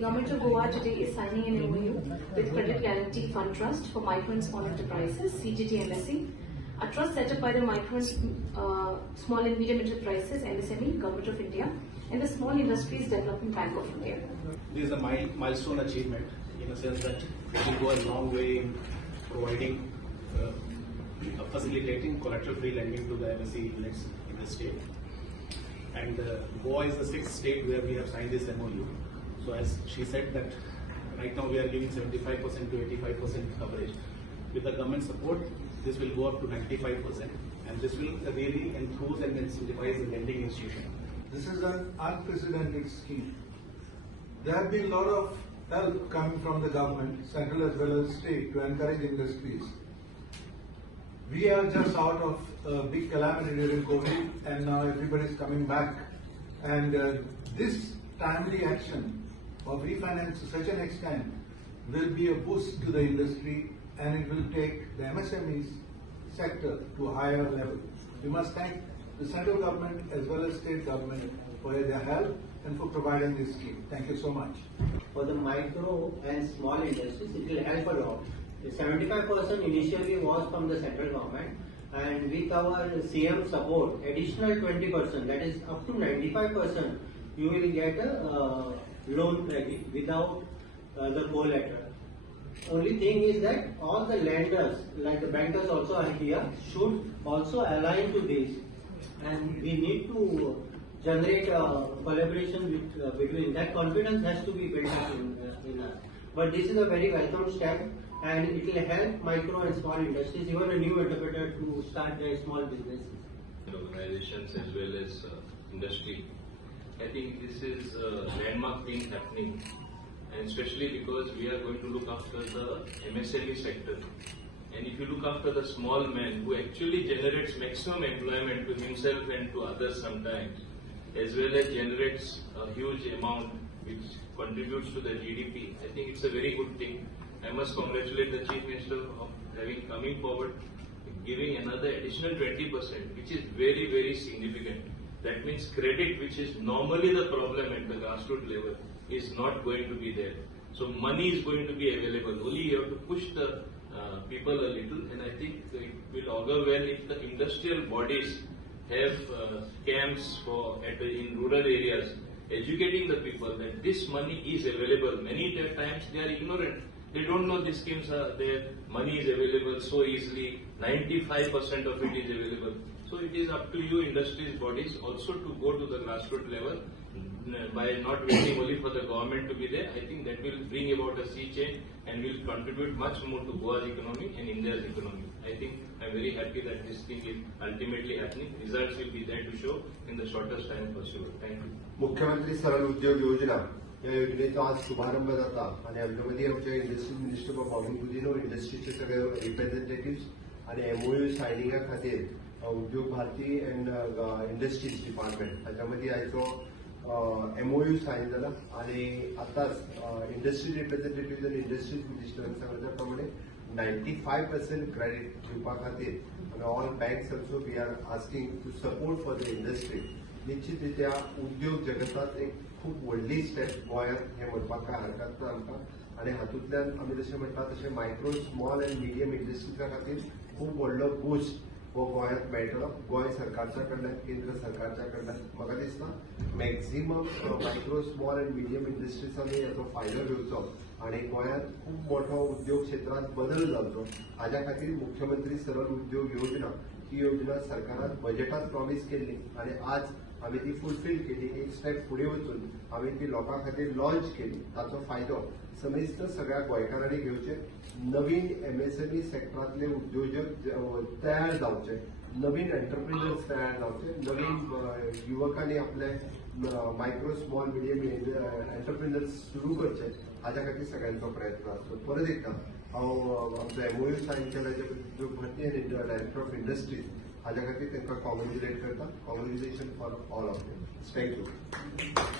Government of Goa today is signing an MoU with Credit Guarantee Fund Trust for Micro and Small Enterprises, CGT MSE, a trust set up by the Micro and Small and Medium Enterprises, MSME, Government of India, and the Small Industries Development Bank of India. This is a milestone achievement in a sense that it will go a long way in providing, facilitating collateral-free lending to the MSE units in the state. And Goa is the sixth state where we have signed this MoU. So as she said that right now we are giving 75% to 85% coverage. With the government support, this will go up to 95%, and this will really enthuse and incentivize the lending institution. This is an unprecedented scheme. There have been a lot of help coming from the government, central as well as state, to encourage industries. We are just out of a big calamity during COVID, and now everybody is coming back. And this timely action of refinance to such an extent will be a boost to the industry, and it will take the MSMEs sector to a higher level. We must thank the central government as well as state government for their help and for providing this scheme. Thank you so much. For the micro and small industries, it will help a lot. The 75% initially was from the central government, and with our CM support, additional 20%, that is up to 95%, you will get a loan credit without the collateral. Only thing is that all the lenders, like the bankers also are here, should also align to this, and we need to generate a collaboration between. That confidence has to be built up in us. But this is a very welcome step, and it will help micro and small industries, even a new entrepreneur, to start their small businesses. Organizations as well as industry. I think this is a landmark thing happening, and especially because we are going to look after the MSME sector. And if you look after the small man who actually generates maximum employment to himself and to others sometimes, as well as generates a huge amount which contributes to the GDP, I think it's a very good thing. I must congratulate the Chief Minister of coming forward, giving another additional 20%, which is very, very significant. That means credit, which is normally the problem at the grassroots level, is not going to be there. So money is going to be available. Only you have to push the people a little, and I think it will augur well if the industrial bodies have camps in rural areas, educating the people that this money is available. Many times they are ignorant. They don't know these schemes are there. Money is available so easily. 95% of it is available. So it is up to you, industries bodies, also to go to the grassroots level by not waiting only for the government to be there. I think that will bring about a sea change and will contribute much more to Goa's economy and India's economy. I think I'm very happy that this thing is ultimately happening. Results will be there to show in the shortest time possible. Thank you. मुख्यमंत्री सरल उद्योग योजना या योजनेचा आज शुभारंभ जाता आणि आमच्यामध्ये आमच्या इंडस्ट्री मिनिस्टर बाबू कुदिनो इंडस्ट्रीचे सगळे रिप्रेझेंटेटिव्स आणि MoU सायनिंगा खातीर उद्योग भारती अँड इंडस्ट्रीज डिपार्टमेंट हाच्यामध्ये आयचो MoU सायन जाला आणि आताच इंडस्ट्री रिप्रेझेंटेटिव्स आणि इंडस्ट्रीज मिनिस्टरान सांगल्या प्रमाणे 95% क्रेडिट दिवपा खातीर आणि all banks also we are asking to support for the industry. निश्चितरित्या उद्योग जगतात एक खूप व्हडली स्टेप गोंयांत हे म्हणपाक काय हरकत ना आमकां, आणि हातूंतल्यान आमी जशें म्हणटा तशें मायक्रो स्मॉल अँड मिडियम इंडस्ट्रीजा खातीर खूप व्हडलो बूस्ट हो गोंयांत मेळटलो. गोंय सरकारच्या कडल्यान, केंद्र सरकारच्या कडल्यान म्हाका दिसता maximum micro small and medium इंडस्ट्रीजांनी हाचो फायदो घेवचो आणि गोंयांत खूप मोठो उद्योग क्षेत्रांत बदल जावचो. हाज्या खातीर मुख्यमंत्री सरल उद्योग योजना ही योजना सरकारान बजेटात प्रॉमिस केल्ली आणि आज आम्ही ती फुलफिल केली. एक स्टेप पुढे वचून आम्ही ती लोकां खातीर लॉन्च केली. ताचो फायदो समेस्त सगळ्या गोंयकारांनी घेवचे. नवीन MSME सेक्टरांतले उद्योजक तयार जावचे, नवीन एंटरप्रिनर्स तयार जावचे, नवीन युवकांनी आपले मायक्रो स्मॉल मिडियम एंटरप्रिनर्स सुरू करचे. हाच्या खातीर सगळ्यांचो प्रयत्न आसतो. परत एकदा हांव आमचो MoU सायन केला उद्योग भारती आनी डायरेक्टर ऑफ इंडस्ट्रीज हाच्या खातीर तांकां कॉंग्रॅच्युलेट करता. Congratulation for all of them. Thank you.